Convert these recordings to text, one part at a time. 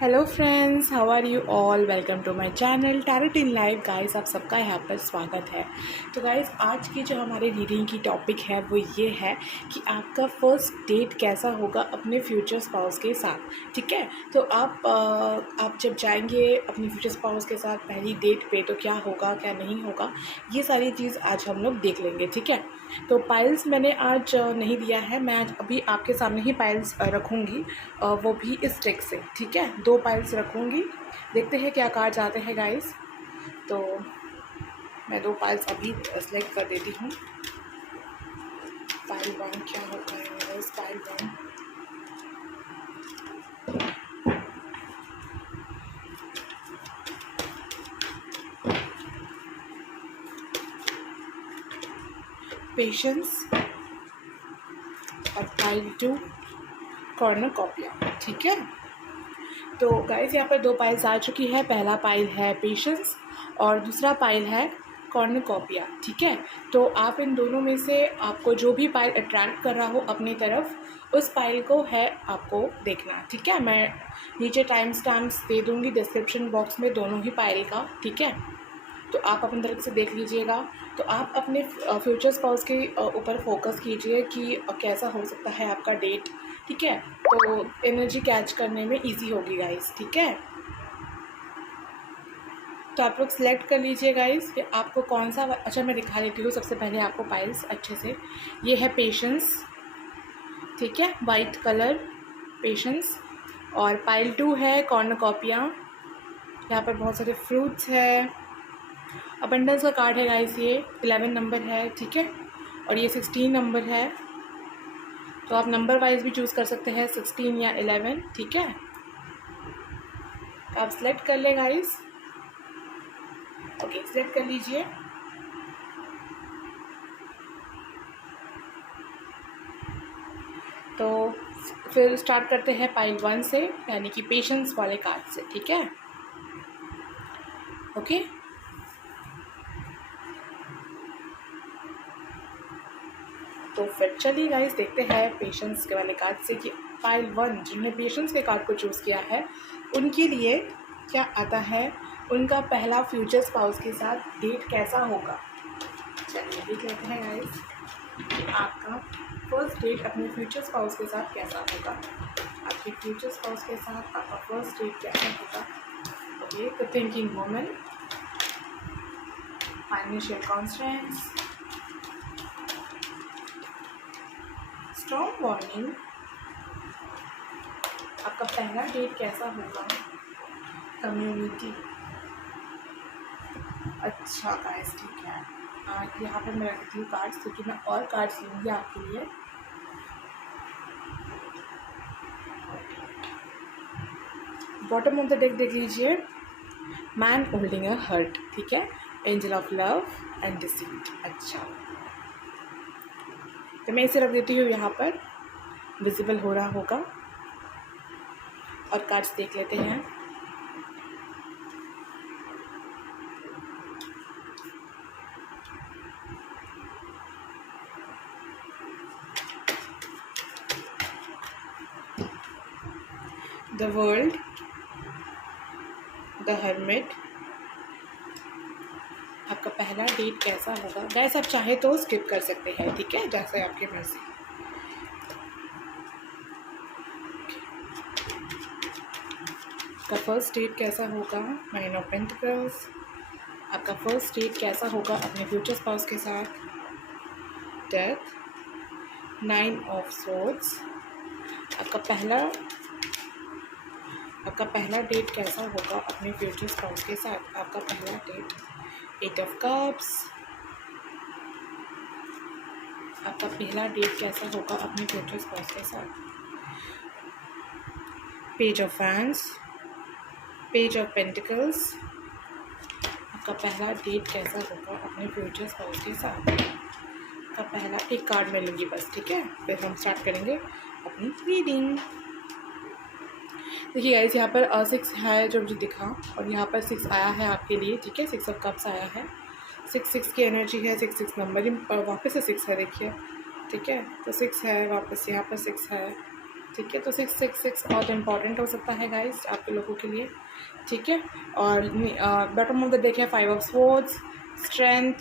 Hello friends, how are you all. Welcome to my channel tarot in life. Guys, आप सबका यहाँ पर स्वागत है। तो गाइस, आज की जो हमारी रीडिंग की टॉपिक है वो ये है कि आपका फर्स्ट डेट कैसा होगा अपने फ्यूचर स्पाउस के साथ। ठीक है, तो आप जब जाएंगे अपने फ्यूचर स्पाउस के साथ पहली डेट पे, तो क्या होगा क्या नहीं होगा, ये सारी चीज़ आज हम लोग देख लेंगे। ठीक है, तो पाइल्स मैंने आज नहीं दिया है। मैं आज अभी आपके सामने ही पाइल्स रखूँगी, वो भी इस ट्रिक से। ठीक है, 2 पाइल्स रखूँगी, देखते हैं क्या कार्ड्स आते हैं गाइस। तो मैं 2 पाइल्स अभी सेलेक्ट कर देती हूँ। पाइल 1 क्या होता है गाइस। पाइल 1, पेशेंस, और पाइल 2 कॉर्नुकोपिया। ठीक है, तो गाइस यहाँ पर 2 पाइल्स आ चुकी है। पहला पाइल है पेशेंस और दूसरा पाइल है कॉर्नुकोपिया। ठीक है, तो आप इन दोनों में से आपको जो भी पाइल अट्रैक्ट कर रहा हो अपनी तरफ, उस पाइल को है आपको देखना। ठीक है, मैं नीचे टाइम स्टैम्प्स दे दूँगी डिस्क्रिप्शन बॉक्स में दोनों ही पाइल का। ठीक है, तो आप अपनी तरफ से देख लीजिएगा। तो आप अपने फ्यूचर स्पाउस के ऊपर फोकस कीजिए कि कैसा हो सकता है आपका डेट। ठीक है, तो एनर्जी कैच करने में इजी होगी गाइस। ठीक है, तो आप लोग सेलेक्ट कर लीजिए गाइस कि आपको कौन सा। अच्छा, मैं दिखा देती हूँ सबसे पहले आपको पाइल्स अच्छे से। ये है पेशेंस, ठीक है, वाइट कलर पेशेंस। और पाइल 2 है कॉर्नुकोपिया। यहाँ पर बहुत सारे फ्रूट्स है। अबंडेंस का कार्ड है गाइस, ये 11 नंबर है। ठीक है, और ये 16 नंबर है। तो आप नंबर वाइज भी चूज़ कर सकते हैं, 16 या 11। ठीक है, आप सेलेक्ट कर ले गाइस। ओके, सेलेक्ट कर लीजिए। तो फिर स्टार्ट करते हैं पाइल 1 से, यानी कि पेशेंस वाले कार्ड से। ठीक है, ओके। तो फिर चलिए गाइस देखते हैं पेशेंस के वाले कार्ड से कि पाइल 1 जिन्होंने पेशेंस के कार्ड को चूज़ किया है उनके लिए क्या आता है, उनका पहला फ्यूचर स्पाउस के साथ डेट कैसा होगा। चलिए देख लेते हैं गाइस कि आपका फर्स्ट डेट अपने फ्यूचर स्पाउस के साथ कैसा होगा। आपके फ्यूचर स्पाउस के साथ आपका फर्स्ट डेट कैसा होगा। Okay, the thinking woman, financial constants, strong warning. आपका पहला डेट कैसा होगा। कम्युनिटी। अच्छा गाइस, ठीक है, यहाँ पर मैं रखती हूँ कार्ड्स, क्योंकि मैं और कार्ड्स लूँगी आपके लिए। बॉटम ऑफ द डेक देख लीजिए, मैन होल्डिंग अ हर्ट। ठीक है, angel of love and deceit. अच्छा, तो मैं इसे रख देती हूँ यहाँ पर, विजिबल हो रहा होगा। और कार्ड्स देख लेते हैं। The world, the hermit. आपका पहला डेट कैसा होगा। गैस आप चाहे तो स्किप कर सकते हैं, ठीक है, जैसे आपकी मर्जी। आपका फर्स्ट डेट कैसा होगा। 9 ऑफ पेंटिकल्स। आपका फर्स्ट डेट कैसा होगा अपने फ्यूचर स्पाउस के साथ। Death, 9 of swords. आपका पहला डेट कैसा होगा अपने फ्यूचर स्पाउस के साथ। आपका पहला डेट 8 ऑफ कप्स। आपका पहला डेट कैसा होगा अपने फ्यूचर स्पाउस के साथ। Page of wands, page of pentacles. आपका पहला डेट कैसा होगा अपने फ्यूचर स्पाउस के साथ। आपका पहला, एक कार्ड मैं लूँगी बस, ठीक है, फिर हम स्टार्ट करेंगे अपनी रीडिंग। देखिए गाइस, यहाँ पर 6 है जो मुझे दिखा, और यहाँ पर 6 आया है आपके लिए। ठीक है, 6 ऑफ कप्स आया है। 6 की एनर्जी है। 6 नंबर वापस से 6 है, देखिए। ठीक है, तो 6 है, वापस यहाँ पर 6 है। ठीक है। तो 666 बहुत इंपॉर्टेंट हो सकता है गाइस आपके लोगों के लिए, ठीक है। और बॉटम ऑफ द डेक है 5 of swords, strength,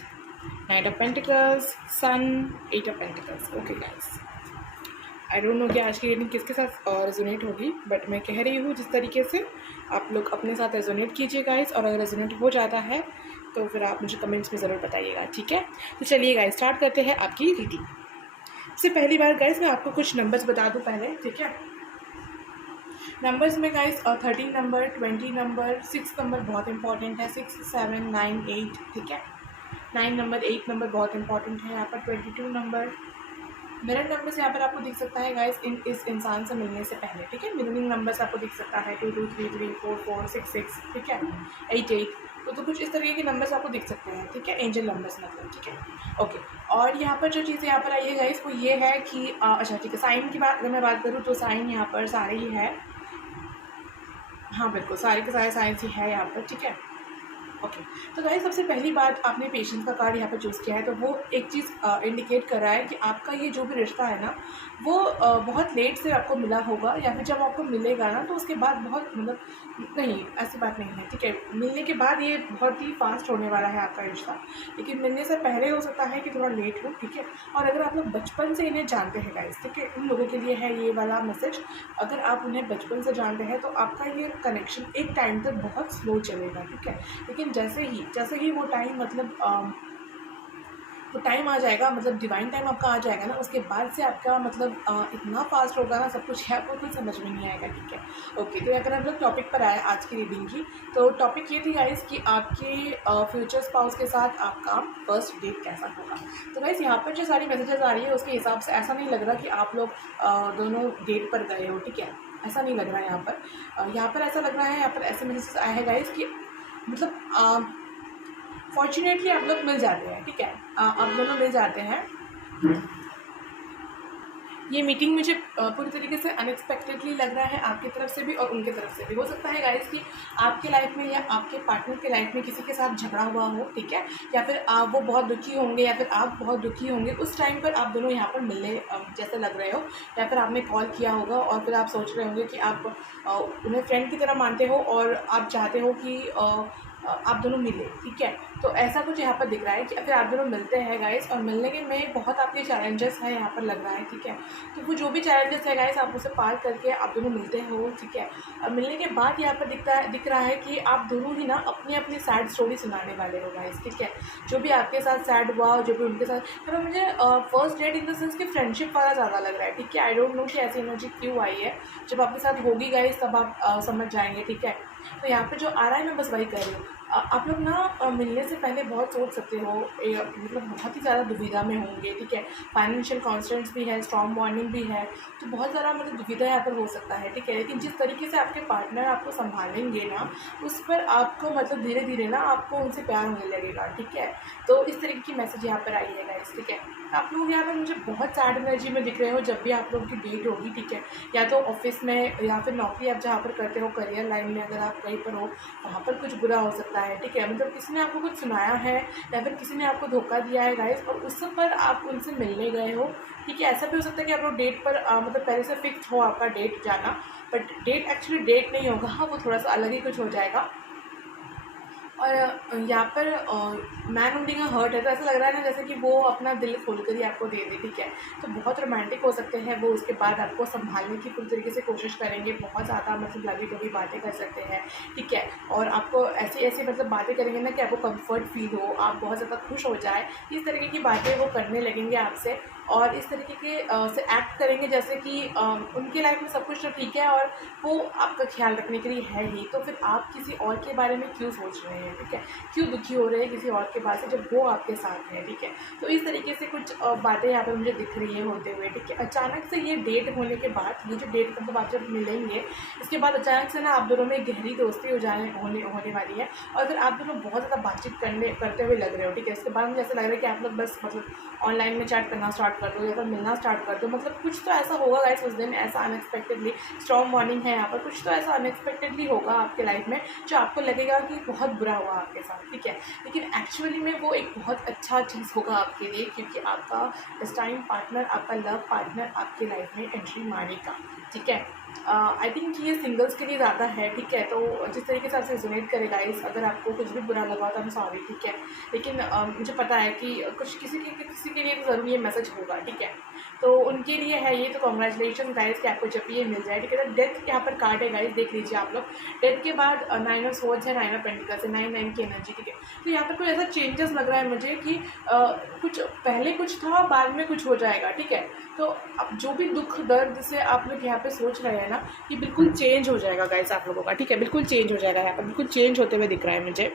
knight of pentacles, sun, 8 of pentacles. Okay guys, I don't know कि आज की रीडिंग किसके साथ रेजोनेट होगी, बट मैं कह रही हूँ जिस तरीके से आप लोग अपने साथ रेजोनेट कीजिए गाइस, और अगर रेजोनेट हो जाता है तो फिर आप मुझे कमेंट्स में ज़रूर बताइएगा, ठीक है। तो चलिए गाइस स्टार्ट करते हैं आपकी रीडिंग। सबसे पहली बार गाइस मैं आपको कुछ नंबर्स बता दूं पहले, ठीक है। नंबर्स में गाइस 13 नंबर, 20 नंबर, 6 नंबर बहुत इंपॉर्टेंट है, 6, 7, 9, 8, ठीक है। 9 नंबर, 8 नंबर बहुत इंपॉर्टेंट है। यहाँ पर 22 नंबर, मिरर नंबर्स यहाँ पर आपको दिख सकता है गाइस इस इंसान से मिलने से पहले, ठीक है। मिररिंग नंबर्स आपको दिख सकता है 2, 2, 3, 3, 4, 4, 6, 6, ठीक है, 8, 8, तो कुछ इस तरीके के नंबर्स आपको दिख सकते हैं, ठीक है। एंजल नंबर्स मतलब, ठीक है, ओके। और यहाँ पर जो चीज़ें यहाँ पर आई है गाइस वो ये है कि अच्छा ठीक है, साइन की बात अगर मैं बात करूँ तो साइन यहाँ पर सारे ही है, हाँ बिल्कुल सारे के सारे साइंस ही है यहाँ पर, ठीक है, ओके। तो गाइस सबसे पहली बात, आपने पेशेंस का कार्ड यहाँ पर चूज़ किया है, तो वो एक चीज़ इंडिकेट कर रहा है कि आपका ये जो भी रिश्ता है ना वो बहुत लेट से आपको मिला होगा, या फिर जब आपको मिलेगा ना तो उसके बाद बहुत मतलब नहीं, ऐसी बात नहीं है, ठीक है। मिलने के बाद ये बहुत ही फास्ट होने वाला है आपका रिश्ता, लेकिन मिलने से पहले हो सकता है कि थोड़ा लेट हो, ठीक है। और अगर आप लोग बचपन से इन्हें जानते हैं गाइस, ठीक है, उन लोगों के लिए है ये वाला मैसेज। अगर आप उन्हें बचपन से जानते हैं तो आपका ये कनेक्शन एक टाइम तक बहुत स्लो चलेगा, ठीक है। लेकिन जैसे ही वो टाइम मतलब वो टाइम आ जाएगा, मतलब डिवाइन टाइम आपका आ जाएगा ना, उसके बाद से आपका मतलब इतना फास्ट होगा ना सब कुछ है, आपको कुछ समझ में नहीं आएगा, ठीक है, ओके। तो अगर हम लोग टॉपिक पर आए आज की रीडिंग की, तो टॉपिक ये थी गाइस कि आपके फ्यूचर स्पाउस के साथ आपका फर्स्ट डेट कैसा होगा। तो गाइस यहाँ पर जो सारी मैसेजेस आ रही है उसके हिसाब से ऐसा नहीं लग रहा कि आप लोग दोनों डेट पर गए हो, ठीक है, ऐसा नहीं लग रहा है। यहाँ पर ऐसा लग रहा है, यहाँ पर ऐसे मैसेजेस आए हैं गाइस कि मतलब फॉर्चुनेटली आप लोग मिल जाते हैं, ठीक है, आप दोनों मिल जाते हैं। ये मीटिंग मुझे पूरी तरीके से अनएक्सपेक्टेडली लग रहा है आपकी तरफ से भी और उनके तरफ से भी। हो सकता है गाइस कि आपके लाइफ में या आपके पार्टनर के लाइफ में किसी के साथ झगड़ा हुआ हो, ठीक है, या फिर वो बहुत दुखी होंगे या फिर आप बहुत दुखी होंगे, उस टाइम पर आप दोनों यहाँ पर मिलने जैसे लग रहे हो, या फिर आपने कॉल किया होगा और फिर आप सोच रहे होंगे कि आप उन्हें फ्रेंड की तरह मानते हो और आप चाहते हो कि आप दोनों मिले, ठीक है। तो ऐसा कुछ यहाँ पर दिख रहा है कि फिर आप दोनों मिलते हैं गाइस, और मिलने के में बहुत आपके चैलेंजेस हैं यहाँ पर लग रहा है, ठीक है। तो वो जो भी चैलेंजेस है गाइस आप उसे पार करके आप दोनों मिलते हो, ठीक है। और मिलने के बाद यहाँ पर दिख रहा है कि आप दोनों ही ना अपनी अपनी सैड स्टोरी सुनाने वाले हो गाइस, ठीक है। जो भी आपके साथ सैड हुआ, जो भी उनके साथ, तो मुझे first date in the sense कि फ्रेंडशिप वाला ज़्यादा लग रहा है, ठीक है। आई डोंट नो कि ऐसी एनर्जी क्यों आई है, जब आपके साथ होगी गाइस तब आप समझ जाएंगे, ठीक है। तो यहाँ पे जो आ रहा है मैं बस वही कर रही हूँ। आप लोग ना मिलने से पहले बहुत सोच सकते हो, मतलब बहुत ही ज़्यादा दुविधा में होंगे, ठीक है। फाइनेंशियल कॉन्स्टेंट्स भी है, स्ट्रॉन्ग बॉन्डिंग भी है, तो बहुत ज़्यादा मतलब दुविधा यहाँ पर हो सकता है, ठीक है। लेकिन जिस तरीके से आपके पार्टनर आपको संभालेंगे ना, उस पर आपको मतलब धीरे धीरे ना आपको उनसे प्यार होने लगेगा, ठीक है। तो इस तरीके की मैसेज यहाँ पर आई है गाइस, ठीक है। आप लोग यहाँ पर मुझे बहुत सैड एनर्जी में दिख रहे हो जब भी आप लोगों की डेट होगी, ठीक है। या तो ऑफिस में या फिर नौकरी आप जहाँ पर करते हो, करियर लाइन में अगर आप कहीं पर हो वहाँ पर कुछ बुरा हो सकता है, ठीक है। मतलब किसी ने आपको कुछ सुनाया है या फिर किसी ने आपको धोखा दिया है गाइस, और उस पर आप उनसे मिलने गए हो, ठीक है। ऐसा भी हो सकता है कि आप लोग डेट पर मतलब पहले से फिक्स हो आपका डेट जाना, बट डेट एक्चुअली डेट नहीं होगा, हाँ वो थोड़ा सा अलग ही कुछ हो जाएगा। और यहाँ पर मैन होल्डिंग अ हर्ट है, तो ऐसा लग रहा है ना जैसे कि वो अपना दिल खोलकर ही आपको दे दे, ठीक है। तो बहुत रोमांटिक हो सकते हैं वो, उसके बाद आपको संभालने की पूरी तरीके से कोशिश करेंगे, बहुत ज़्यादा मतलब लगी डबी बातें कर सकते हैं, ठीक है। और आपको ऐसी ऐसी मतलब बातें करेंगे ना कि आपको कंफर्ट फील हो, आप बहुत ज़्यादा खुश हो जाए, इस तरीके की बातें वो करने लगेंगे आपसे, और इस तरीके के से एक्ट करेंगे जैसे कि उनके लाइफ में सब कुछ तो ठीक है और वो आपका ख्याल रखने के लिए है ही, तो फिर आप किसी और के बारे में क्यों सोच रहे हैं, ठीक है, क्यों दुखी हो रहे हैं किसी और के बात से जब वो आपके साथ है, ठीक है। तो इस तरीके से कुछ बातें यहाँ पर मुझे दिख रही है होते हुए, ठीक है। अचानक से ये डेट होने के बाद, ये जो डेट मतलब आप जब मिलेंगे इसके बाद अचानक से ना आप दोनों में गहरी दोस्ती होने वाली है, और फिर आप दोनों बहुत ज़्यादा बातचीत करते हुए लग रहे हो, ठीक है। इसके बाद मुझे ऐसा लग रहा है कि आप लोग बस मतलब ऑनलाइन में चैट करना स्टार्ट स्टार्ट कर दो या फिर मिलना स्टार्ट कर दो, मतलब कुछ तो ऐसा होगा गाइस उस दिन, ऐसा अनएक्सपेक्टेडली स्ट्रॉन्ग मॉर्निंग है यहाँ पर, कुछ तो ऐसा अनएक्सपेक्टेडली होगा आपके लाइफ में जो आपको लगेगा कि बहुत बुरा हुआ आपके साथ, ठीक है, लेकिन एक्चुअली में वो एक बहुत अच्छा चीज़ होगा आपके लिए, क्योंकि आपका डेस्टाइन पार्टनर, आपका लव पार्टनर आपके लाइफ में एंट्री मारेगा, ठीक है। आई थिंक ये सिंगल्स के लिए ज़्यादा है, ठीक है। तो जिस तरीके से आपसे रेजोनेट करेगा गाइस, अगर आपको कुछ भी बुरा लगा तो मैं सॉरी, ठीक है, लेकिन मुझे पता है कि कुछ किसी के लिए तो ज़रूर ये मैसेज होगा, ठीक है। तो उनके लिए है ये, तो कॉन्ग्रेचुलेशन गाइस कि आपको जब ये मिल जाए, ठीक है। तो डेथ यहाँ पर कार्ड है गाइस, देख लीजिए आप लोग। डेथ के बाद 9 ऑफ स्वॉर्ड्स है, 9 ऑफ पेंटिकल्स है, 9 की एनर्जी, ठीक है। तो यहाँ पर कोई ऐसा चेंजेस लग रहा है मुझे कि कुछ पहले कुछ था, बाद में कुछ हो जाएगा, ठीक है। तो अब जो भी दुख दर्द से आप लोग यहाँ पे सोच रहे हैं ना, ये बिल्कुल चेंज हो जाएगा गाइस आप लोगों का, ठीक है, बिल्कुल चेंज हो जाएगा, यहाँ पर बिल्कुल चेंज होते हुए दिख रहा है मुझे।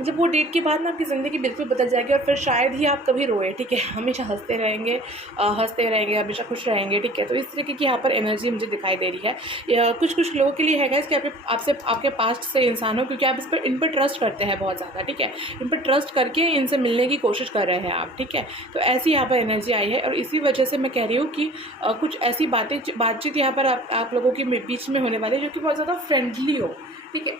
मतलब वो डेट के बाद ना आपकी ज़िंदगी बिल्कुल बदल जाएगी, और फिर शायद ही आप कभी रोए, ठीक है, हमेशा हंसते रहेंगे, हमेशा खुश रहेंगे, ठीक है। तो इस तरीके की यहाँ पर एनर्जी मुझे दिखाई दे रही है। कुछ लोगों के लिए है गाइस कि आपके पास्ट से इंसान हो, क्योंकि आप इन पर ट्रस्ट करते हैं बहुत ज़्यादा, ठीक है, इन पर ट्रस्ट करके इनसे मिलने की कोशिश कर रहे हैं आप, ठीक है। तो ऐसी यहाँ पर एनर्जी आई है, और इसी वजह से मैं कह रही हूँ कि कुछ ऐसी बातचीत यहाँ पर आप लोगों के बीच में होने वाली है जो कि बहुत ज़्यादा फ्रेंडली हो, ठीक है,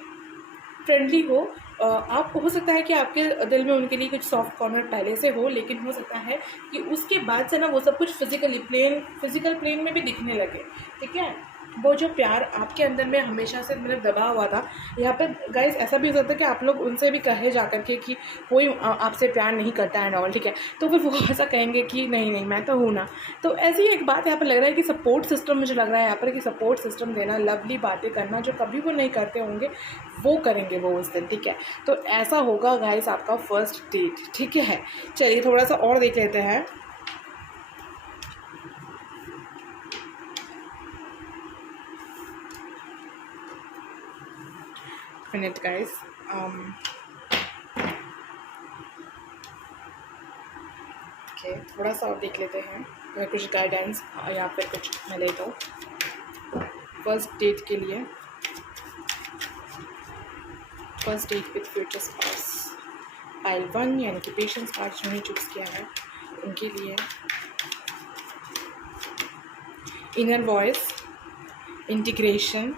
फ्रेंडली हो। आप हो सकता है कि आपके दिल में उनके लिए कुछ सॉफ्ट कॉर्नर पहले से हो, लेकिन हो सकता है कि उसके बाद से ना वो सब कुछ फिजिकल प्लेन में भी दिखने लगे, ठीक है। वो जो प्यार आपके अंदर में हमेशा से मतलब दबा हुआ था, यहाँ पर गाइस ऐसा भी हो सकता है कि आप लोग उनसे भी कहे जा करके कि कोई आपसे प्यार नहीं करता है ऑल, ठीक है, तो फिर वो ऐसा कहेंगे कि नहीं मैं तो हूँ ना। तो ऐसी एक बात यहाँ पर लग रहा है कि सपोर्ट सिस्टम, मुझे लग रहा है यहाँ पर कि सपोर्ट सिस्टम देना, लवली बातें करना, जो कभी वो नहीं करते होंगे वो करेंगे वो उस दिन, ठीक है। तो ऐसा होगा गाइस आपका फर्स्ट डेट, ठीक है। चलिए थोड़ा सा और देख लेते हैं। मिनट गाइस, ओके, थोड़ा सा और देख लेते हैं, अगर कुछ गाइडेंस या फिर कुछ मिले तो फर्स्ट डेट के लिए। First date with future spouse, pile 1 यानी कि पेशेंस कार्ड जिन्होंने चूज़ किया है उनके लिए इनर वॉइस, इंटीग्रेशन,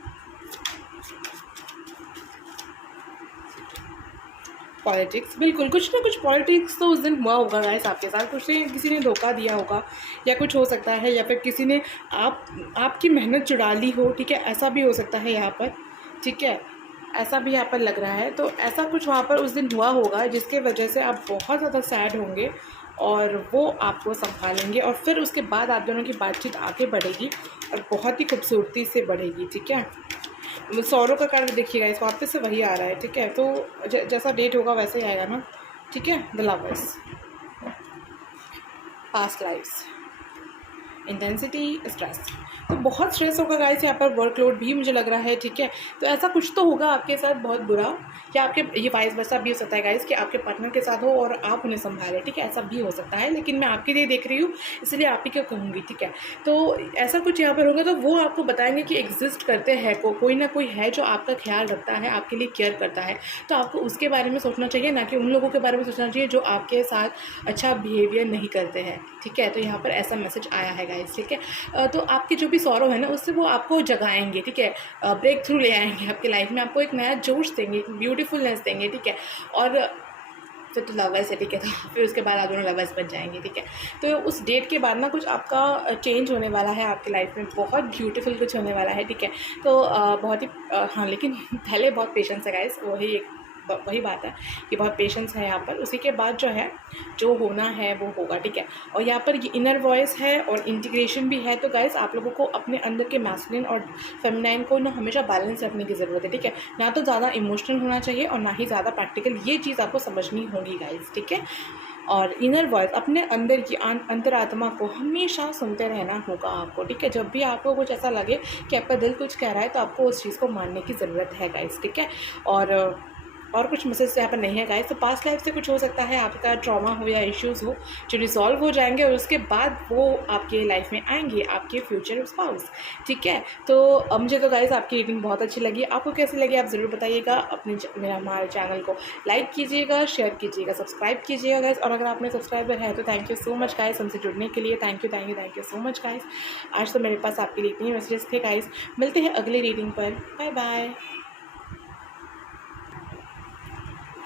पॉलिटिक्स। बिल्कुल कुछ ना कुछ पॉलिटिक्स तो उस दिन हुआ होगा गाइस आपके साथ, किसी ने धोखा दिया होगा, या कुछ हो सकता है, या फिर किसी ने आपकी मेहनत चुरा ली हो, ठीक है, ऐसा भी हो सकता है यहाँ पर, ठीक है, ऐसा भी यहाँ पर लग रहा है। तो ऐसा कुछ वहाँ पर उस दिन हुआ होगा जिसके वजह से आप बहुत ज़्यादा सैड होंगे, और वो आपको संभालेंगे, और फिर उसके बाद आप दोनों की बातचीत आगे बढ़ेगी और बहुत ही खूबसूरती से बढ़ेगी, ठीक है। सौरों का कार्ड देखिएगा, इस वापस से वही आ रहा है, ठीक है। तो जैसा डेट होगा वैसे ही आएगा ना, ठीक है। The lovers, past lifes, intensity, stress. तो बहुत स्ट्रेस होगा गाइस यहाँ पर, वर्कलोड भी मुझे लग रहा है, ठीक है। तो ऐसा कुछ तो होगा आपके साथ बहुत बुरा, या आपके ये वाइस वर्सा भी हो सकता है गाइस कि आपके पार्टनर के साथ हो और आप उन्हें संभालें, ठीक है, ऐसा भी हो सकता है, लेकिन मैं आपके लिए देख रही हूँ इसलिए आप ही क्या कहूँगी, ठीक है। तो ऐसा कुछ यहाँ पर होगा, तो वो आपको बताएंगे कि एग्जिस्ट करते हैं कोई ना कोई है जो आपका ख्याल रखता है, आपके लिए केयर करता है। तो आपको उसके बारे में सोचना चाहिए, ना कि उन लोगों के बारे में सोचना चाहिए जो आपके साथ अच्छा बिहेवियर नहीं करते हैं, ठीक है। तो यहाँ पर ऐसा मैसेज आया है गाइस, ठीक है। तो आपके जो भी सॉरो है ना, उससे वो आपको जगाएंगे, ठीक है, ब्रेक थ्रू ले आएंगे आपकी लाइफ में, आपको एक नया जोश देंगे, ब्यूटीफुलनेस देंगे, ठीक है। और फिर तो लवर्स है, ठीक है, तो फिर उसके बाद आप दोनों लवर्स बन जाएंगे, ठीक है। तो उस डेट के बाद ना कुछ आपका चेंज होने वाला है आपकी लाइफ में, बहुत ब्यूटीफुल कुछ होने वाला है, ठीक है। तो बहुत ही हाँ, लेकिन पहले बहुत पेशेंस है गाइस, वही बात है कि बहुत पेशेंस है यहाँ पर। उसी के बाद जो होना है वो होगा, ठीक है। और यहाँ पर ये इनर वॉइस है और इंटीग्रेशन भी है। तो गाइस आप लोगों को अपने अंदर के मैस्कुलिन और फेमिनाइन को ना हमेशा बैलेंस रखने की ज़रूरत है, ठीक है। ना तो ज़्यादा इमोशनल होना चाहिए और ना ही ज़्यादा प्रैक्टिकल, ये चीज़ आपको समझनी होगी गाइस, ठीक है। और इनर वॉइस, अपने अंदर की अंतरात्मा को हमेशा सुनते रहना होगा आपको, ठीक है। जब भी आपको कुछ ऐसा लगे कि आपका दिल कुछ कह रहा है तो आपको उस चीज़ को मानने की ज़रूरत है गाइस, ठीक है। और और कुछ मैसेज यहाँ पर नहीं है गाइस। तो पास्ट लाइफ से कुछ हो सकता है, आपका ट्रॉमा हो या इश्यूज़ हो जो रिजॉल्व हो जाएंगे और उसके बाद वो आपके लाइफ में आएंगे, आपके फ्यूचर स्पाउस। ठीक है, तो मुझे तो गाइस आपकी रीडिंग बहुत अच्छी लगी। आपको कैसी लगी आप ज़रूर बताइएगा। अपने हमारे चैनल को लाइक कीजिएगा, शेयर कीजिएगा, सब्सक्राइब कीजिएगा गाइस। और अगर आपने सब्सक्राइबर है तो thank you so much guys हमसे जुड़ने के लिए। Thank you so much guys. आज तो मेरे पास आपके लिए इतने मैसेजेस थे गाइस। मिलते हैं अगली रीडिंग पर। Bye bye.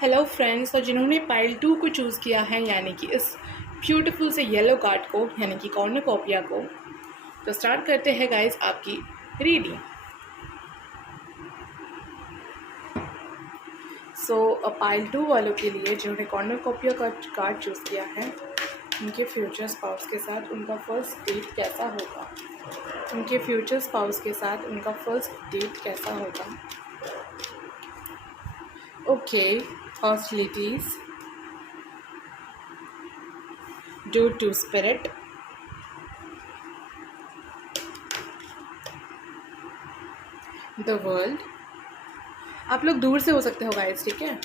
हेलो फ्रेंड्स, तो जिन्होंने पाइल 2 को चूज़ किया है, यानी कि इस ब्यूटीफुल से येलो कार्ड को, यानी कि कॉर्नुकोपिया को, तो स्टार्ट करते हैं गाइस आपकी रीडिंग। सो पाइल 2 वालों के लिए जिन्होंने कॉर्नुकोपिया का कार्ड चूज़ किया है, उनके फ्यूचर स्पाउस के साथ उनका फर्स्ट डेट कैसा होगा। उनके फ्यूचर स्पाउस के साथ उनका फर्स्ट डेट कैसा होगा। Okay, hostilities due to spirit, the world। आप लोग दूर से हो सकते हो गाइस, ठीक है,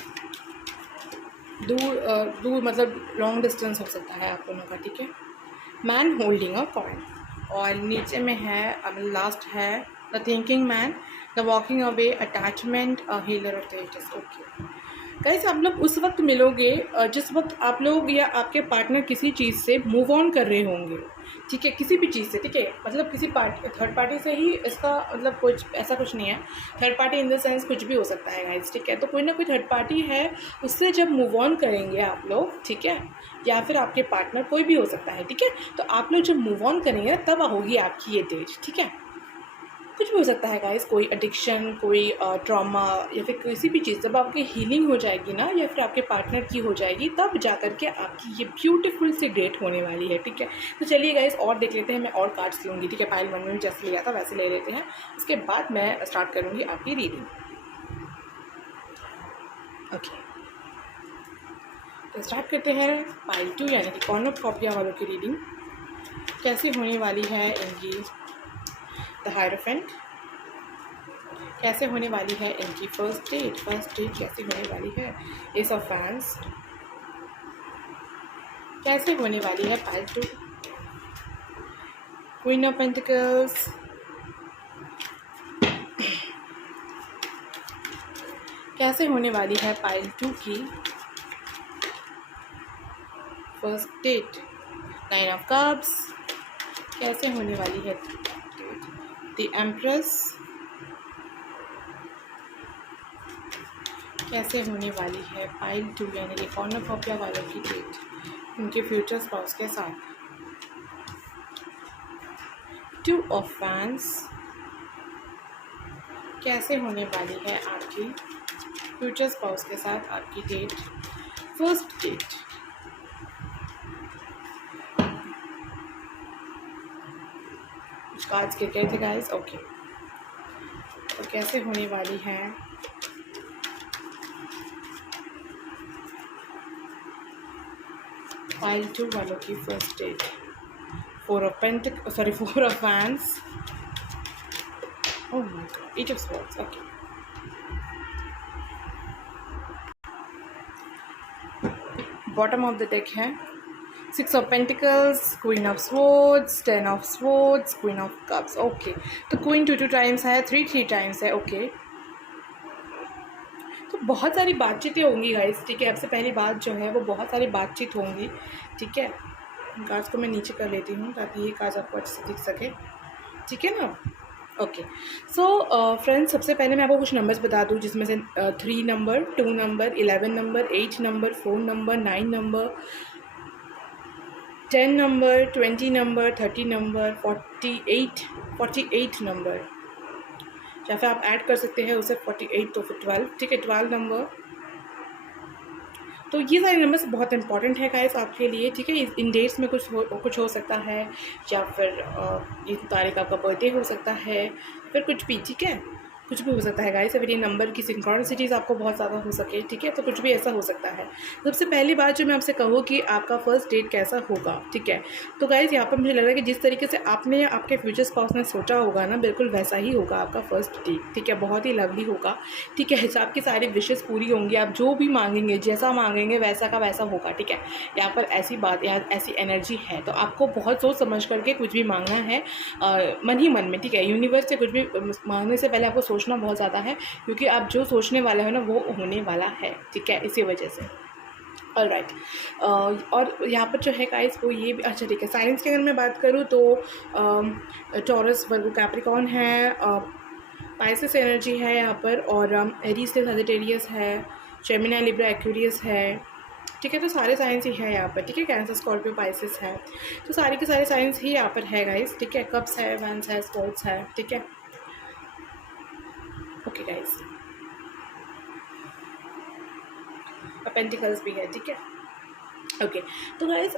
दूर मतलब लॉन्ग डिस्टेंस हो सकता है आप दोनों का, ठीक है। मैन होल्डिंग अ कॉइन, और नीचे में है लास्ट है the thinking man, the walking away, attachment, a healer of the. Okay guys, आप लोग उस वक्त मिलोगे जिस वक्त आप लोग या आपके पार्टनर किसी चीज़ से मूव ऑन कर रहे होंगे, ठीक है, किसी भी चीज़ से, ठीक है, मतलब किसी थर्ड पार्टी से ही इसका मतलब कुछ ऐसा कुछ नहीं है। Third party in the sense कुछ भी हो सकता है गाइस, ठीक है। तो कोई ना कोई थर्ड पार्टी है, उससे जब मूव ऑन करेंगे आप लोग, ठीक है, या फिर आपके पार्टनर कोई भी हो सकता है, ठीक है। तो आप लोग जब मूव ऑन करेंगे तब होगी आपकी ये डेट, ठीक है। कुछ भी हो सकता है गाइस, कोई एडिक्शन, कोई ट्रॉमा, या फिर किसी भी चीज़ जब आपकी हीलिंग हो जाएगी ना, या फिर आपके पार्टनर की हो जाएगी, तब जा कर के आपकी ये ब्यूटीफुल सी डेट होने वाली है, ठीक है। तो चलिए गाइस और देख लेते हैं, मैं और कार्ड्स लूँगी, ठीक है। पाइल 1 में जैसे लिया था वैसे ले लेते हैं, उसके बाद मैं स्टार्ट करूँगी आपकी रीडिंग। ओके, तो स्टार्ट करते हैं पाइल 2 यानी कि कॉर्नुकोपिया वालों की रीडिंग कैसे होने वाली है इनकी। द हायरोफेंट, कैसे होने वाली है इनकी फर्स्ट डेट कैसे होने वाली है। एस ऑफ फैंस, कैसे होने वाली है पाइल 2। क्वीन ऑफ पेंटिकल्स, कैसे होने वाली है पाइल 2 की फर्स्ट डेट। 9 ऑफ कप्स, कैसे होने वाली है द एम्प्रेस, कैसे होने वाली है पाइल 2 यानी कि कॉर्नुकोपिया वालों की डेट उनके फ्यूचर स्पाउस के साथ। 2 ऑफ फैंस, कैसे होने वाली है आपकी फ्यूचर स्पाउस के साथ आपकी डेट, फर्स्ट डेट। कुछ कार्ड्स गिर गए थे गाइस, ओके। तो कैसे होने वाली है पाइल 2 वालों की फर्स्ट डेट। 4 ऑफ फैंस, oh my god, 8 of swords, okay. Bottom of the deck है 6 of pentacles, queen of swords, 10 of swords, queen of cups, okay. तो क्वीन 2 टाइम्स है, 3 टाइम्स है, ओके। तो बहुत सारी बातचीतें होंगी गाइस, ठीक है। अब से पहली बात जो है वो बहुत सारी बातचीत होंगी, ठीक है। कार्ड्स को मैं नीचे कर लेती हूँ ताकि ये कार्ड्स आपको अच्छे से दिख सके, ठीक है ना। ओके, सो फ्रेंड्स, सबसे पहले मैं आपको कुछ नंबर्स बता दूँ, जिसमें से 3 number, 2 number, 11 number, 8 number, 4 number, 9 number, 10 number, 20 number, 30 number, 48 number, या फिर आप ऐड कर सकते हैं उसे 48 तो फिर 12, ठीक है, 12 नंबर। तो ये सारे नंबर्स बहुत इंपॉर्टेंट है गाइस आपके लिए, ठीक है। इन डेट्स में कुछ हो सकता है, या फिर इस तारीख आपका बर्थडे हो सकता है, फिर कुछ भी, ठीक है। कुछ भी हो सकता है गाइस, अगर ये नंबर की सिंक्रोनिसिटीज़ आपको बहुत ज़्यादा हो सके, ठीक है, तो कुछ भी ऐसा हो सकता है। सबसे पहली बात जो मैं आपसे कहूँ कि आपका फर्स्ट डेट कैसा होगा, ठीक है। तो गाइस यहाँ पर मुझे लग रहा है कि जिस तरीके से आपने आपके फ्यूचर स्पाउस ने सोचा होगा ना, बिल्कुल वैसा ही होगा आपका फर्स्ट डेट, ठीक है। बहुत ही लवली होगा, ठीक है। आपकी सारी विशेज़ पूरी होंगी, आप जो भी मांगेंगे, जैसा मांगेंगे वैसा का वैसा होगा, ठीक है। यहाँ पर ऐसी बात, यहाँ ऐसी एनर्जी है, तो आपको बहुत सोच समझ करके कुछ भी मांगना है, मन ही मन में, ठीक है। यूनिवर्स से कुछ भी मांगने से पहले आपको सोचना बहुत ज़्यादा है, क्योंकि आप जो सोचने वाले हो ना वो होने वाला है, ठीक है, इसी वजह से। All right. और यहाँ पर जो है गाइस वो ये भी अच्छा, ठीक है। साइंस की अगर मैं बात करूँ तो टॉरस, वर्गो, कैप्रिकॉर्न है, पाइसेस एनर्जी है यहाँ पर, और एरीज से सजिटेरियस है, जेमिनी, लिब्रा, एक्वेरियस है, ठीक है। तो सारे साइंस ही है यहाँ पर, ठीक है। कैंसर, स्कॉर्पियो, पाइसेस है, तो सारे के सारे साइंस ही यहाँ पर है गाइस, ठीक है। कप्स है, वैंस है, स्पोर्ट्स है, ठीक है। ओके गाइस, पेंटिकल्स भी है, ठीक है। ओके तो गाइस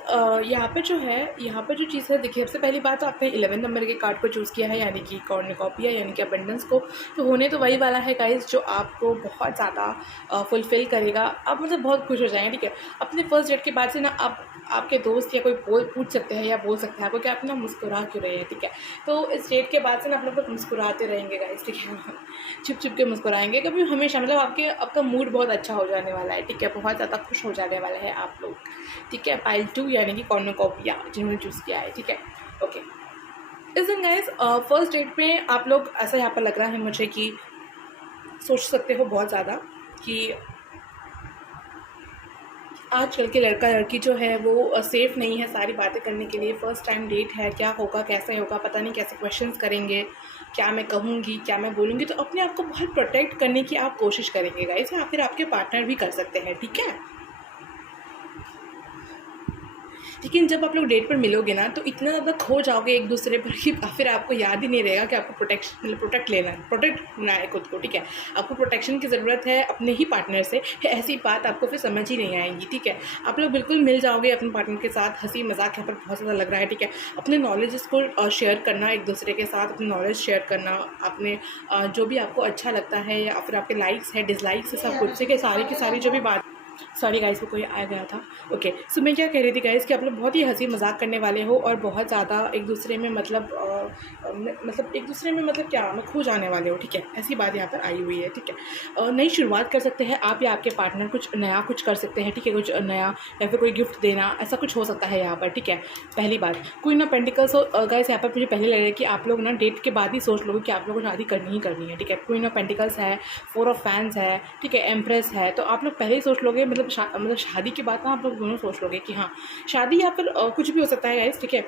यहाँ पर जो है, यहाँ पर जो चीज़ है, देखिए सबसे पहली बात तो आपने 11 नंबर के कार्ड को चूज़ किया है, यानी कि कॉर्निकॉपिया, यानी कि अबंडेंस को। तो होने तो वही वाला है गाइस जो आपको बहुत ज़्यादा फुलफ़िल करेगा। आप मतलब बहुत खुश हो जाएंगे, ठीक है। अपने फर्स्ट डेट के बाद से ना आप, आपके दोस्त या कोई पूछ सकते हैं या बोल सकते हैं आपको कि आप ना मुस्कुरा क्यों रहे हैं, ठीक है। तो इस डेट के बाद से ना आप लोग मुस्कुराते रहेंगे गाइस, ठीक है। छुप छुप के मुस्कुराएंगे कभी, हमेशा, मतलब आपका मूड बहुत अच्छा हो जाने वाला है, ठीक है। बहुत ज़्यादा खुश हो जाने वाला है आप लोग, ठीक है। पाइल 2 यानी कि कॉर्नुकोपिया जिन्होंने चूज़ किया है, ठीक है। ओके, इस दिन गाइस फर्स्ट डेट में आप लोग, ऐसा यहाँ पर लग रहा है मुझे कि सोच सकते हो बहुत ज़्यादा कि आजकल के लड़का लड़की जो है वो सेफ़ नहीं है सारी बातें करने के लिए। फ़र्स्ट टाइम डेट है, क्या होगा कैसे होगा पता नहीं, कैसे क्वेश्चंस करेंगे, क्या मैं कहूँगी क्या मैं बोलूँगी। तो अपने आप को बहुत प्रोटेक्ट करने की आप कोशिश करेंगे गाइस, या फिर आपके पार्टनर भी कर सकते हैं, ठीक है। लेकिन जब आप लोग डेट पर मिलोगे ना तो इतना ज़्यादा खो जाओगे एक दूसरे पर कि फिर आपको याद ही नहीं रहेगा कि आपको प्रोटेक्ट लेना है, प्रोटेक्ट होना है खुद को, ठीक है। आपको प्रोटेक्शन की ज़रूरत है अपने ही पार्टनर से, ऐसी बात आपको फिर समझ ही नहीं आएगी, ठीक है। आप लोग बिल्कुल मिल जाओगे अपने पार्टनर के साथ, हंसी मजाक यहाँ पर बहुत ज़्यादा लग रहा है, ठीक है। अपने नॉलेज को शेयर करना एक दूसरे के साथ, अपनी नॉलेज शेयर करना, अपने जो भी आपको अच्छा लगता है या फिर आपके लाइक्स है डिसलाइक्स है सब कुछ, ठीक है। सारी की सारी जो भी बात, सॉरी गाइस वो कोई आ गया था। ओके सो मैं क्या कह रही थी गाइस कि आप लोग बहुत ही हंसी मजाक करने वाले हो और बहुत ज़्यादा एक दूसरे में मतलब एक दूसरे में मतलब क्या मैं खो जाने वाले हो, ठीक है। ऐसी बात यहाँ पर आई हुई है, ठीक है। नई शुरुआत कर सकते हैं आप या आपके पार्टनर, कुछ नया कुछ कर सकते हैं, ठीक है। कुछ नया या फिर कोई गिफ्ट देना, ऐसा कुछ हो सकता है यहाँ पर, ठीक है। पहली बात कोई ना पेंटिकल्स गाइस यहाँ पर मुझे पहले लग रहा है कि आप लोग ना डेट के बाद ही सोच लोगे कि आप लोगों को शादी करनी ही करनी है, ठीक है। क्वीन ऑफ पेंटिकल्स है, 4 ऑफ फैंस है, ठीक है, एम्प्रेस है। तो आप लोग पहले ही सोच लोगे, मतलब शादी के बाद ना आप लोग दोनों सोच लोगे कि हाँ शादी या फिर कुछ भी हो सकता है गाइस, ठीक है।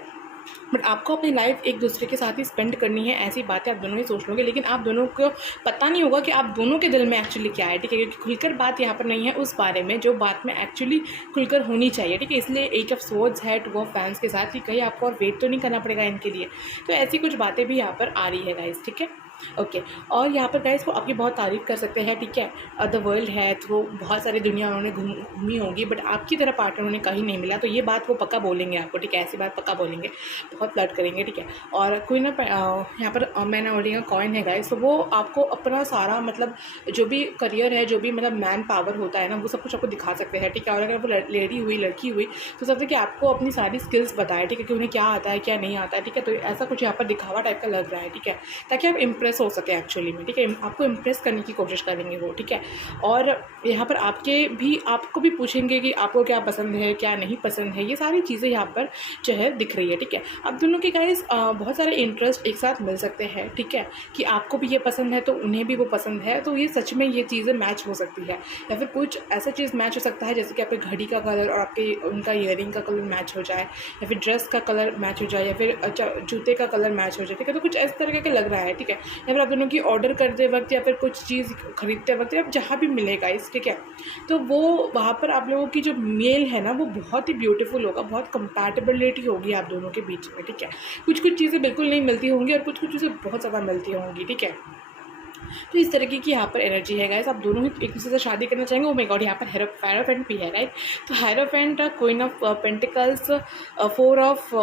बट आपको अपनी लाइफ एक दूसरे के साथ ही स्पेंड करनी है, ऐसी बातें आप दोनों ही सोच लोगे। लेकिन आप दोनों को पता नहीं होगा कि आप दोनों के दिल में एक्चुअली क्या है, ठीक है। क्योंकि खुलकर बात यहाँ पर नहीं है उस बारे में जो बात में एक्चुअली खुलकर होनी चाहिए, ठीक है। इसलिए 8 ऑफ सोर्ड्स है 2 ऑफ फैंस के साथ, कि कहीं आपको और वेट तो नहीं करना पड़ेगा इनके लिए। तो ऐसी कुछ बातें भी यहाँ पर आ रही है गाइस, ठीक है। ओके और यहाँ पर गाइस वो आपकी बहुत तारीफ़ कर सकते हैं, ठीक है। द वर्ल्ड है तो बहुत सारी दुनिया उन्होंने घूमी होंगी, बट आपकी तरह पार्टनर उन्हें कहीं नहीं मिला। तो ये बात वो पक्का बोलेंगे आपको, ठीक है। ऐसी बात पक्का बोलेंगे, बहुत फ्लर्ट करेंगे, ठीक है। और कोई ना यहाँ पर मैन होल्डिंग कॉइन है गाइस, तो वो आपको अपना सारा मतलब जो भी करियर है, जो भी मतलब मैन पावर होता है ना, वो सब कुछ आपको दिखा सकते हैं, ठीक है। और अगर वो लेडी हुई लड़की हुई तो सकता है कि आपको अपनी सारी स्किल्स बताए, ठीक है, कि उन्हें क्या आता है क्या नहीं आता है, ठीक है। तो ऐसा कुछ यहाँ पर दिखावा टाइप का लग रहा है, ठीक है, ताकि आप इम्प्रेस हो सके एक्चुअली में, ठीक है। आपको इम्प्रेस करने की कोशिश करेंगे वो, ठीक है। और यहाँ पर आपको भी पूछेंगे कि आपको क्या पसंद है क्या नहीं पसंद है, ये सारी चीज़ें यहाँ पर जो है दिख रही है, ठीक है। आप दोनों के गाइस बहुत सारे इंटरेस्ट एक साथ मिल सकते हैं, ठीक है, कि आपको भी ये पसंद है तो उन्हें भी वो पसंद है। तो ये सच में ये चीज़ें मैच हो सकती है, या फिर कुछ ऐसा चीज़ मैच हो सकता है जैसे कि आपके घड़ी का कलर और आपके उनका ईयरिंग का कलर मैच हो जाए, या फिर ड्रेस का कलर मैच हो जाए, या फिर जूते का कलर मैच हो जाए, ठीक है। तो कुछ इस तरह का लग रहा है, ठीक है। या फिर आप दोनों की ऑर्डर करते वक्त या फिर कुछ चीज़ खरीदते वक्त या जहाँ भी मिलेगा इस, ठीक है। तो वो वहाँ पर आप लोगों की जो मेल है ना वो बहुत ही ब्यूटीफुल होगा, बहुत कंपैटिबिलिटी होगी आप दोनों के बीच में, ठीक है। कुछ कुछ चीज़ें बिल्कुल नहीं मिलती होंगी और कुछ कुछ चीज़ें बहुत ज़्यादा मिलती होंगी, ठीक है। तो इस तरीके की यहाँ पर एनर्जी है गाइस, आप दोनों ही एक दूसरे से शादी करना चाहेंगे। ओ माय गॉड, यहाँ पर हायरोफेंट भी है, राइट। तो hierophant, queen of pentacles, 4 of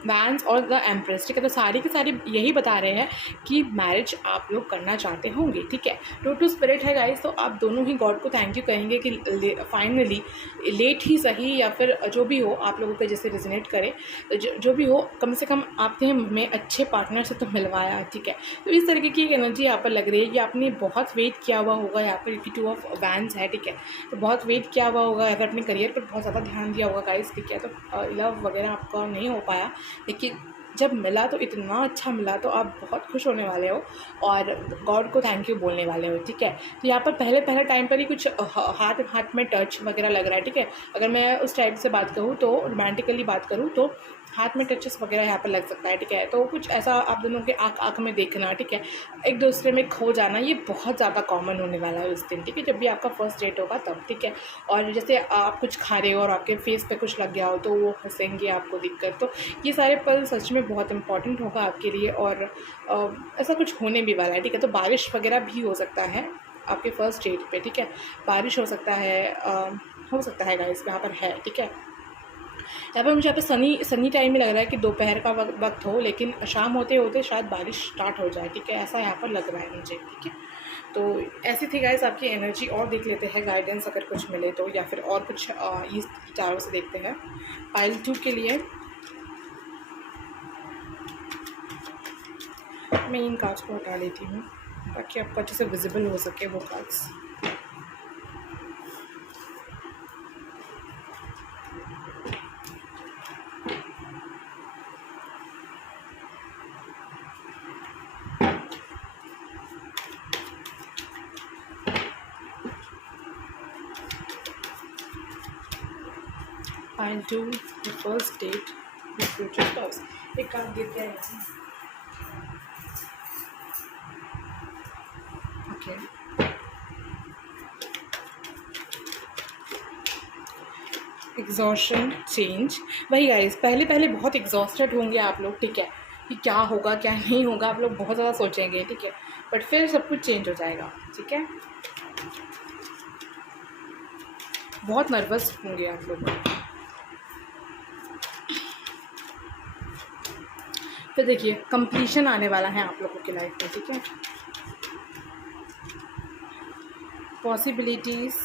vents और द एम्प्रेस, ठीक है। तो सारी की सारी यही बता रहे हैं कि मैरिज आप लोग करना चाहते होंगे, ठीक है। टू स्पिरिट है गाइस, तो आप दोनों ही गॉड को थैंक यू कहेंगे कि फाइनली लेट ही सही या फिर जो भी हो आप लोगों को जैसे रिजनेट करे, जो भी हो, कम से कम आपने हमें अच्छे पार्टनर से तो मिलवाया, ठीक है। तो इस तरीके की एक एनर्जी यहाँ पर लग रही है कि आपने बहुत वेट किया हुआ होगा। यहाँ पर टू ऑफ वैंस है, ठीक है। तो बहुत वेट किया हुआ होगा, अगर अपने करियर पर बहुत ज़्यादा ध्यान दिया होगा गाइस, ठीक है। तो लव वगैरह आपका नहीं हो पाया, लेकिन जब मिला तो इतना अच्छा मिला, तो आप बहुत खुश होने वाले हो और गॉड को थैंक यू बोलने वाले हो, ठीक है। तो यहाँ पर पहले टाइम पर ही कुछ हाथ में टच वगैरह लग रहा है, ठीक है। अगर मैं उस टाइप से बात करूँ तो रोमांटिकली बात करूँ तो हाथ में टचेस वगैरह यहाँ पर लग सकता है, ठीक है। तो कुछ ऐसा आप दोनों के आँख में देखना, ठीक है, एक दूसरे में खो जाना, ये बहुत ज़्यादा कॉमन होने वाला है उस दिन, ठीक है, जब भी आपका फर्स्ट डेट होगा तब, ठीक है। और जैसे आप कुछ खा रहे हो और आपके फेस पे कुछ लग गया हो तो वो हंसेंगे आपको दिक्कत, तो ये सारे पल सच में बहुत इंपॉर्टेंट होगा आपके लिए। और ऐसा कुछ होने भी वाला है, ठीक है। तो बारिश वगैरह भी हो सकता है आपके फर्स्ट डेट पे, ठीक है। बारिश हो सकता है गाइस, यहाँ पर है, ठीक है। यहाँ पर मुझे यहाँ पे सनी टाइम में लग रहा है कि दोपहर का वक्त हो, लेकिन शाम होते होते शायद बारिश स्टार्ट हो जाए, ठीक है, ऐसा यहाँ पर लग रहा है मुझे, ठीक है। तो ऐसी थी गाइस आपकी एनर्जी। और देख लेते हैं गाइडेंस अगर कुछ मिले तो, या फिर और कुछ इस चारों से देखते हैं। पाइल 2 के लिए मैं इन कार्ड्स को हटा लेती हूँ ताकि आपको अच्छे से विजिबल हो सके वो cards. I'll do the first date with future spouse. एक कार्ड गिरता है ऐसे, ओके। एग्जॉशन चेंज, वही गाइस, पहले बहुत एग्जॉस्टेड होंगे आप लोग, ठीक है, कि क्या होगा क्या नहीं होगा, आप लोग बहुत ज़्यादा सोचेंगे, ठीक है, बट फिर सब कुछ चेंज हो जाएगा, ठीक है। बहुत नर्वस होंगे आप लोग, फिर देखिए कंप्लीशन आने वाला है आप लोगों की लाइफ में, ठीक है। पॉसिबिलिटीज़,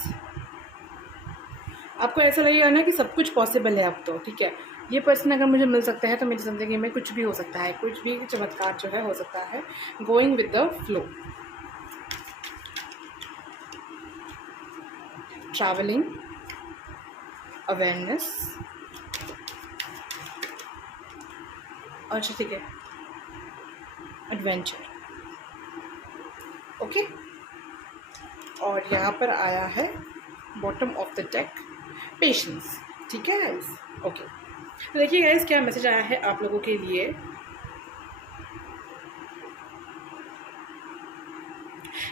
आपको ऐसा लगेगा ना कि सब कुछ पॉसिबल है अब तो, ठीक है। ये पर्सन अगर मुझे मिल सकता है तो मेरी ज़िंदगी में कुछ भी हो सकता है, कुछ भी चमत्कार जो है हो सकता है। Going with the flow, travelling, awareness, अच्छा ठीक है, एडवेंचर, ओके। और यहाँ पर आया है bottom of the deck, patience, ठीक है गाइस, ओके। तो देखिए गाइस क्या मैसेज आया है आप लोगों के लिए।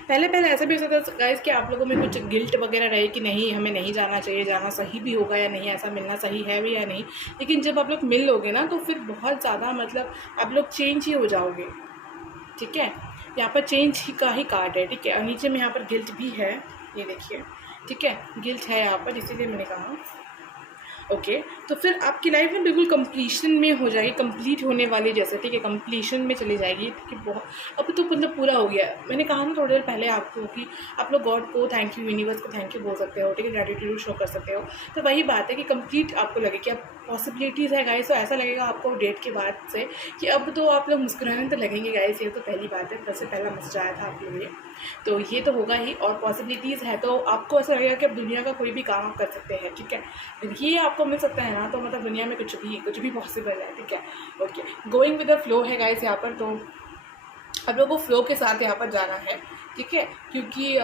पहले ऐसा भी हो सकता है गाइस कि आप लोगों में कुछ गिल्ट वगैरह रहे कि नहीं हमें नहीं जाना चाहिए, जाना सही भी होगा या नहीं, ऐसा मिलना सही है भी या नहीं, लेकिन जब आप लोग मिल लोगे ना तो फिर बहुत ज़्यादा मतलब आप लोग चेंज ही हो जाओगे, ठीक है। यहाँ पर चेंज का ही कार्ड है, ठीक है। और नीचे में यहाँ पर गिल्ट भी है, ये देखिए, ठीक है, गिल्ट है यहाँ पर, इसीलिए मैंने कहा ओके। तो फिर आपकी लाइफ में बिल्कुल कंप्लीशन में हो जाएगी, कंप्लीट होने वाली जैसे, ठीक है, कंप्लीशन में चली जाएगी, ठीक है। बहुत अब तो मतलब पूरा हो गया। मैंने कहा ना थोड़ी देर पहले आपको कि आप लोग गॉड को थैंक यू, यूनिवर्स को थैंक यू बोल सकते हो, ठीक है, ग्रेटिट्यूड शो कर सकते हो। तो वही बात है कि कंप्लीट आपको लगे कि अब पॉसिबिलिटीज़ है गाइस, तो ऐसा लगेगा आपको डेट के बाद से कि अब तो आप लोग मुस्कुराने तो लगेंगे गाइस, ये तो पहली बात है, सबसे पहला मैसेज आया था आपके लिए, तो ये तो होगा ही। और पॉसिबिलिटीज़ है तो आपको ऐसा लगेगा कि अब दुनिया का कोई भी काम आप कर सकते हैं, ठीक है। ये आपको मिल सकता है ना, तो मतलब दुनिया में कुछ भी पॉसिबल है, ठीक है, okay. Going with the flow है गाइस यहाँ पर, तो आप लोगों को फ्लो के साथ यहाँ पर जाना है, ठीक है, क्योंकि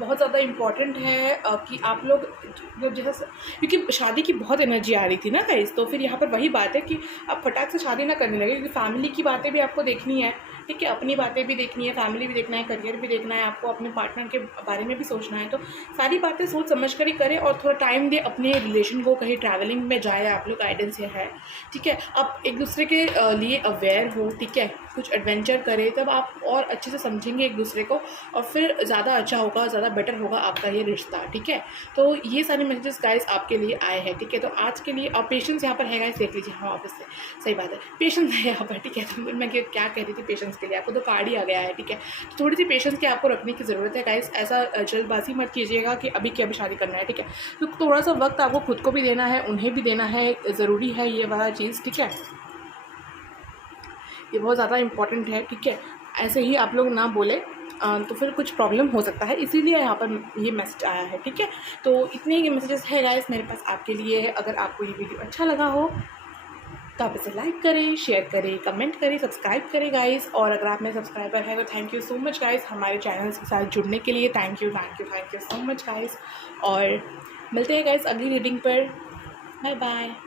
बहुत ज़्यादा इम्पॉर्टेंट है कि आप लोग जैसे, क्योंकि शादी की बहुत एनर्जी आ रही थी ना गाइस, तो फिर यहाँ पर वही बात है कि आप फटाक से शादी ना करने लगे, क्योंकि फैमिली की बातें भी आपको देखनी है, ठीक है, अपनी बातें भी देखनी है, फैमिली भी देखना है, करियर भी देखना है, आपको अपने पार्टनर के बारे में भी सोचना है, तो सारी बातें सोच समझ कर ही करें और थोड़ा टाइम दे अपने रिलेशन को, कहीं ट्रैवलिंग में जाए आप लोग, गाइडेंस है, ठीक है। आप एक दूसरे के लिए अवेयर हो, ठीक है, कुछ एडवेंचर करें, तब आप और अच्छे से समझेंगे एक दूसरे को और फिर ज़्यादा अच्छा होगा, ज़्यादा बेटर होगा आपका ये रिश्ता, ठीक है। तो ये सारे मैसेजेस गाइस आपके लिए आए हैं, ठीक है। तो आज के लिए, और पेशेंस यहाँ पर है गाइस, देख लीजिए। हाँ ऑफिस से सही बात है, पेशेंस है यहाँ पर, ठीक है। तो मैं क्या कह रही थी, पेशेंस के लिए आपको तो कार्ड ही आ गया है, ठीक है। तो थोड़ी सी पेशेंस की आपको रखने की ज़रूरत है गाइस। ऐसा जल्दबाजी मत कीजिएगा कि अभी की अभी शादी करना है, ठीक है। तो थोड़ा सा वक्त आपको खुद को भी देना है, उन्हें भी देना है, ज़रूरी है ये वाला चीज़, ठीक है। ये बहुत ज़्यादा इम्पॉर्टेंट है, ठीक है। ऐसे ही आप लोग ना बोले तो फिर कुछ प्रॉब्लम हो सकता है, इसीलिए यहाँ पर ये मैसेज आया है, ठीक है। तो इतने ही मैसेजेस है गाइस मेरे पास आपके लिए। अगर आपको ये वीडियो अच्छा लगा हो तो आप इसे लाइक करें, शेयर करें, कमेंट करें, सब्सक्राइब करें गाइस। और अगर आप मेरे सब्सक्राइबर हैं तो thank you so much guys हमारे चैनल के साथ जुड़ने के लिए। Thank you so much guys. और मिलते हैं गाइस अगली रीडिंग पर। Bye bye.